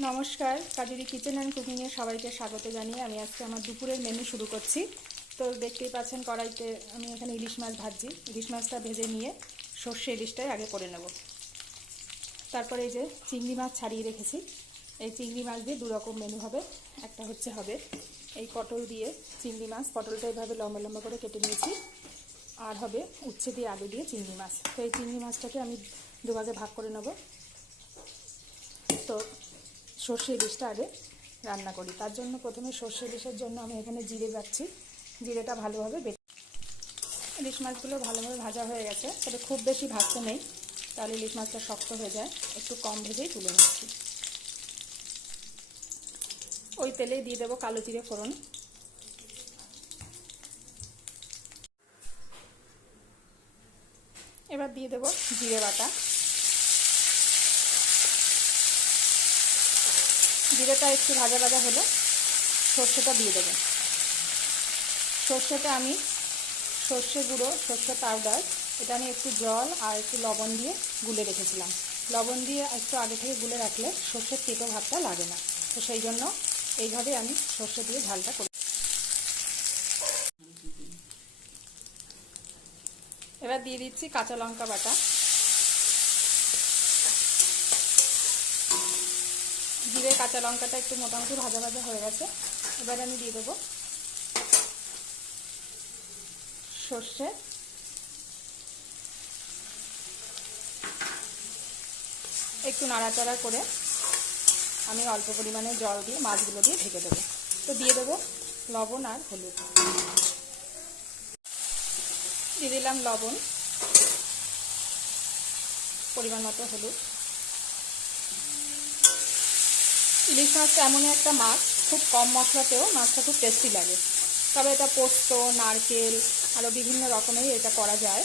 নমস্কার, কাজেরি kitchen and কুকিংয়ে সবাইকে স্বাগত জানিয়ে আমি আজকে আমার দুপুরের মেনু শুরু করছি। তো দেখতেই পাচ্ছেন কড়াইতে আমি এখানে ইলিশ মাছ ভাজছি। ইলিশ মাছটা ভেজে নিয়ে সর্ষে ইলিশটাই আগে করে নেব। তারপরে এই যে চিংড়ি মাছ ছাড়িয়ে রেখেছি, এই চিংড়ি মাছ দিয়ে দুরকম মেনু হবে। একটা হবে এই পটল দিয়ে চিংড়ি মাছ, পটলটা এইভাবে লম্বা লম্বা করে কেটে নিয়েছি। আর হবে উচ্ছে দিয়ে আলু দিয়ে চিংড়ি মাছ। তো এই চিংড়ি মাছটাকে আমি দুভাগে ভাগ করে নেব। তো সর্ষে ইলিশটা আগে রান্না করি। তার জন্য প্রথমে সর্ষে ইলিশের জন্য আমি এখানে জিরে বাটছি। জিরেটা ভালোভাবে ইলিশ মাছগুলো ভালোভাবে ভাজা হয়ে গেছে, তবে খুব বেশি ভাজতে নেই, তাহলে ইলিশ মাছটা শক্ত হয়ে যায়। একটু কম ভেজেই তুলে নিচ্ছি। ওই তেলেই দিয়ে দেবো কালো জিরে ফোড়ন, এবার দিয়ে দেবো জিরে বাটা। জিরেটা একটু ভাজা ভাজা হলে সর্ষেটা দিয়ে দেবো। সর্ষেটা আমি সর্ষে গুঁড়ো, সর্ষে পাউডার, এটা আমি একটু জল আর একটু লবণ দিয়ে গুলে রেখেছিলাম। লবণ দিয়ে একটু আগে থেকে গুলে রাখলে সর্ষের তেতো ভাবটা লাগে না। তো সেই জন্য এইভাবে আমি সর্ষে দিয়ে ঝালটা করি। এবার দিয়ে দিচ্ছি কাঁচা লঙ্কা বাটা। জিরে কাঁচা লঙ্কাটা একটু মোটামুটি ভাজা ভাজা হয়ে গেছে। এবার আমি দিয়ে দেবো সর্ষে, একটু নাড়াচাড়া করে আমি অল্প পরিমাণে জল দিয়ে মাছগুলো দিয়ে ঢেকে দেবো। তো দিয়ে দেবো লবণ আর হলুদ। দিয়ে দিলাম লবণ, পরিমাণ মতো হলুদ। ইলিশ মাছটা এমনই একটা মাছ, খুব কম মশলাতেও মাছটা খুব টেস্টি লাগে। তবে এটা পোস্ত, নারকেল আরও বিভিন্ন রকমেরই এটা করা যায়।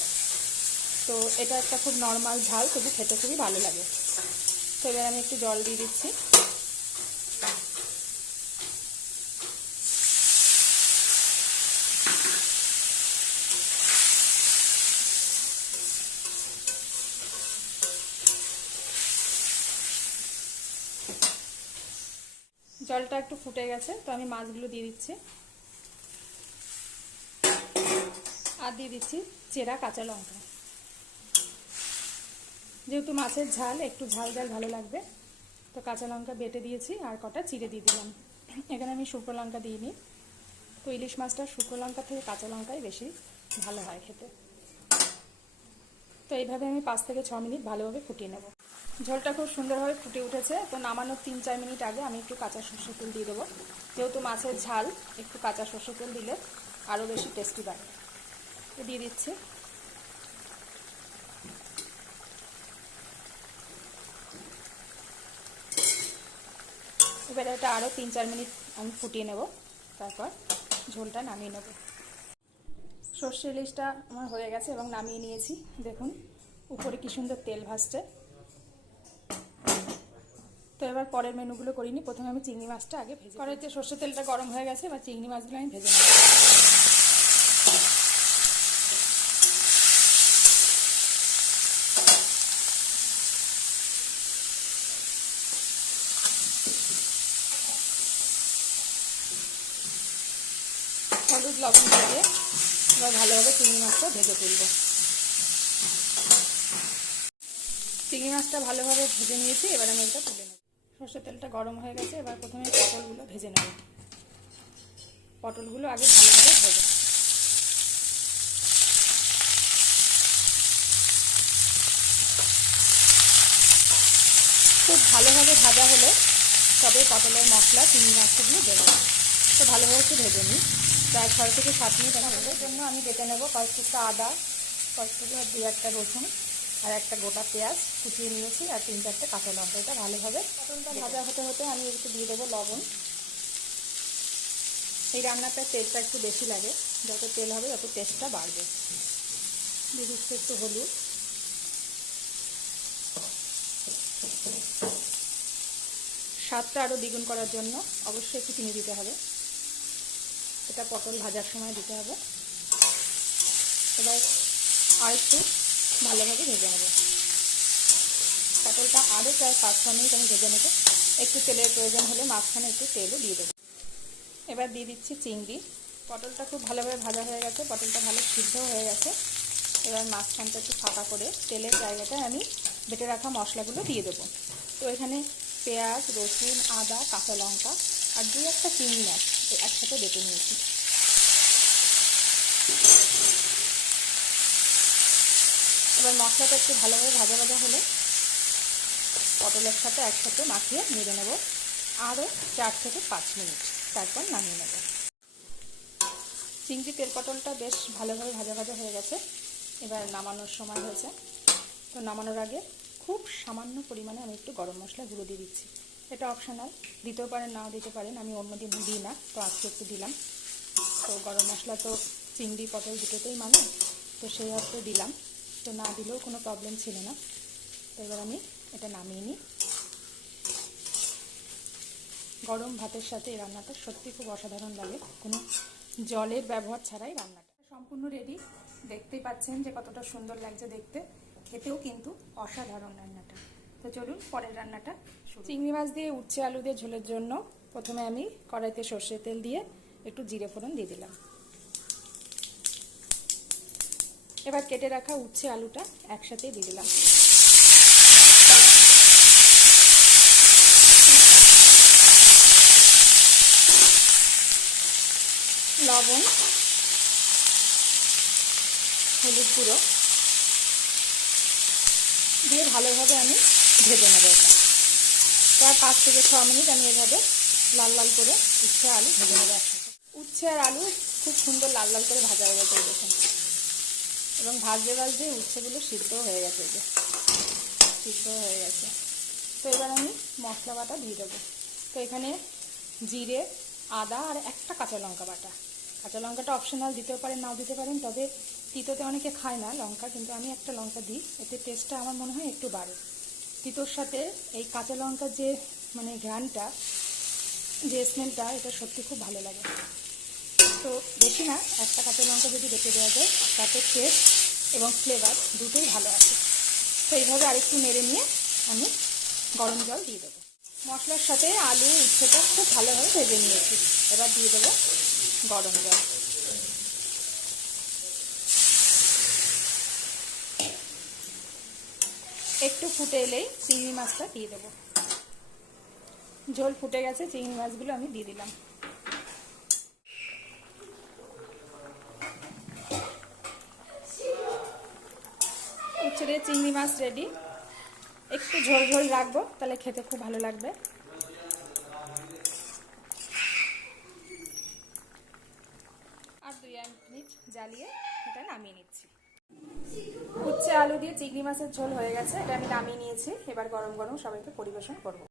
তো এটা একটা খুব নর্মাল ঝাল, তবু খেতে খুবই ভালো লাগে। তো এবার আমি একটু জল দিয়ে দিচ্ছি। জলটা একটু ফুটে গেছে, তো আমি মাছগুলো দিয়ে দিচ্ছি। আর দিয়ে দিচ্ছি চেরা কাঁচা লঙ্কা। যেহেতু মাছের ঝাল, একটু ঝাল ঝাল ভালো লাগবে, তো কাঁচা লঙ্কা বেটে দিয়েছি আর কটা চিড়ে দিয়ে দিলাম। এখানে আমি শুকনো লঙ্কা দিইনি। তো ইলিশ মাছটা শুকনো লঙ্কা থেকে কাঁচা লঙ্কাই বেশি ভালো হয় খেতে। তো এইভাবে আমি 5 থেকে 6 মিনিট ভালোভাবে ফুটিয়ে নেব। ঝোলটা খুব সুন্দরভাবে ফুটে উঠেছে। তো নামানোর 3-4 মিনিট আগে আমি একটু কাঁচা সরষের তেল দিয়ে দেবো। যেহেতু মাছের ঝাল, একটু কাঁচা সরষের তেল দিলে আরও বেশি টেস্টি লাগে। তো দিয়ে দিচ্ছি। এবার এটা আরও 3-4 মিনিট আমি ফুটিয়ে নেব, তারপর ঝোলটা নামিয়ে নেব। সর্ষে ইলিশটা আমার হয়ে গেছে এবং নামিয়ে নিয়েছি। দেখুন উপরে কি সুন্দর তেল ভাসছে। তো এবার পরের মেনুগুলো করিনি। প্রথমে আমি চিংড়ি মাছটা আগে ভেজে, কড়াইতে সর্ষে তেলটা গরম হয়ে গেছে, এবার চিংড়ি মাছগুলো আমি ভেজে নেব। হলুদ লবণ দিয়ে এবার ভালোভাবে চিংড়ি মাছটা ভেজে তুলব। চিংড়ি মাছটা ভালোভাবে ভেজে নিয়েছি, এবার আমি এটা তুলে নেব। সর্ষের তেলটা গরম হয়ে গেছে, এবার প্রথমে পটলগুলো ভেজে নেব। পটলগুলো আগে ভালোভাবে ভেজে, খুব ভালোভাবে ভাজা হলে তবে পটলের মশলা চিংড়ি মাছগুলো দেবো। তো ভালোভাবে একটু ভেজে নিই, প্রায় 6 থেকে 7 মিনিট। এর জন্য আমি বেটে নেব কয়েকটা আদা, কয়েকটা 2-1টা রসুন আর একটা গোটা পেঁয়াজ কুচিয়ে নিয়েছি, আর 3-4টে কাঁচা লঙ্কা। এটা ভালোভাবে পটলটা ভাজা হতে হতে আমি একটু দিয়ে দেবো লবণ। এই রান্নাটা তেলটা একটু বেশি লাগে, যত তেল হবে তত টেস্টটা বাড়বে। দিয়ে দিচ্ছি একটু হলুদ, স্বাদটা আরও দ্বিগুণ করার জন্য অবশ্যই একটু চিনি দিতে হবে। এটা পটল ভাজার সময় দিতে হবে। এবার আর একটু ভালোভাবে ভেজে নেব। পটলটা আরও প্রায় 5-6 মিনিট আমি ভেজে নেব। একটু তেলের প্রয়োজন হলে মাঝখানে একটু তেলও দিয়ে দেবো। এবার দিয়ে দিচ্ছি চিংড়ি। পটলটা খুব ভালোভাবে ভাজা হয়ে গেছে, পটলটা ভালো সিদ্ধ হয়ে গেছে। এবার মাঝখানটা একটু ফাঁকা করে তেলের জায়গাটায় আমি বেটে রাখা মশলাগুলো দিয়ে দেবো। তো এখানে পেঁয়াজ, রসুন, আদা, কাঁচা লঙ্কা আর 2-1টা চিংড়ি মাছ একসাথে বেটে নিয়েছি। এবার মশলাটা একটু ভালোভাবে ভাজা ভাজা হলে পটলের সাথে একসাথে মাখিয়ে নেড়ে নেব আরও 4 থেকে 5 মিনিট, তারপর নামিয়ে নেব। চিংড়ি তেল পটলটা বেশ ভালোভাবে ভাজা ভাজা হয়ে গেছে। এবার নামানোর সময় হয়েছে। তো নামানোর আগে খুব সামান্য পরিমাণে আমি একটু গরম মশলা গুঁড়ো দিয়ে দিচ্ছি। এটা অপশনাল, দিতেও পারেন নাও দিতে পারেন, আমি অন্যদিন দিই না, তো আজকে একটু দিলাম। তো গরম মশলা তো চিংড়ি পটল দুটোতেই মানে, তো সেই অর্থে দিলাম। তো না দিলেও কোনো প্রবলেম ছিল না। তো এবার আমি এটা নামিয়ে নিই। গরম ভাতের সাথে এই রান্নাটা সত্যি খুব অসাধারণ লাগে, কোনো জলের ব্যবহার ছাড়াই রান্নাটা সম্পূর্ণ রেডি। দেখতেই পাচ্ছেন যে কতটা সুন্দর লাগছে দেখতে, খেতেও কিন্তু অসাধারণ রান্নাটা। তো চলুন পরের রান্নাটা। চিংড়ি মাছ দিয়ে উচ্ছে আলু দিয়ে ঝোলের জন্য প্রথমে আমি কড়াইতে সর্ষের তেল দিয়ে একটু জিরে ফোড়ন দিয়ে দিলাম। এবার কেটে রাখা উচ্ছে আলুটা একসাথে দিয়ে দিলাম। লবণ, হলুদ গুঁড়ো দিয়ে ভালোভাবে আমি ভেজে নেব। এটা প্রায় 5 থেকে 6 মিনিট আমি এভাবে লাল লাল করে উচ্ছে আলু ভেজে নেবো একসাথে। উচ্ছে আর আলু খুব সুন্দর লাল লাল করে ভাজা হয়ে গেছে দেখুন, এবং ভাজতে ভাজতে উচ্ছেগুলো সিদ্ধ হয়ে গেছে, যে সিদ্ধ হয়ে গেছে। তো এবার আমি মশলা বাটা দিয়ে দেবো। তো এখানে জিরে, আদা আর 1টা কাঁচা লঙ্কা বাটা। কাঁচা লঙ্কাটা অপশনাল, দিতেও পারেন নাও দিতে পারেন, তবে তিতোতে অনেকে খায় না লঙ্কা, কিন্তু আমি 1টা লঙ্কা দিই, এতে টেস্টটা আমার মনে হয় একটু বাড়ে। তিতোর সাথে এই কাঁচা লঙ্কার যে মানে ঘ্রাণটা, যে স্মেলটা, এটা সত্যি খুব ভালো লাগে। তো বেশি না, 1টা কাঁচা লঙ্কা যদি বেটে দেওয়া যায় তাতে টেস্ট এবং ফ্লেভার দুটোই ভালো আসে। তো এইভাবে আরেকটু নেড়ে নিয়ে আমি গরম জল দিয়ে দেবো। মশলার সাথে আলু উচ্ছেটা খুব ভালোভাবে ভেজে নিয়েছি। এবার দিয়ে দেবো গরম জল। একটু ফুটে এলেই চিংড়ি মাছটা দিয়ে দেবো। ঝোল ফুটে গেছে, চিংড়ি মাছগুলো আমি দিয়ে দিলাম। উচ্ছে দিয়ে চিংড়ি মাছ রেডি। একটু ঝোল ঝোল রাখবো, তাহলে খেতে খুব ভালো লাগবে। আর 2-1 মিনিট জ্বালিয়ে এটা নামিয়ে নিচ্ছি। উচ্ছে আলু দিয়ে চিংড়ি মাছের ঝোল হয়ে গেছে, এটা আমি নামিয়ে নিয়েছি। এবার গরম গরম সবাইকে পরিবেশন করব।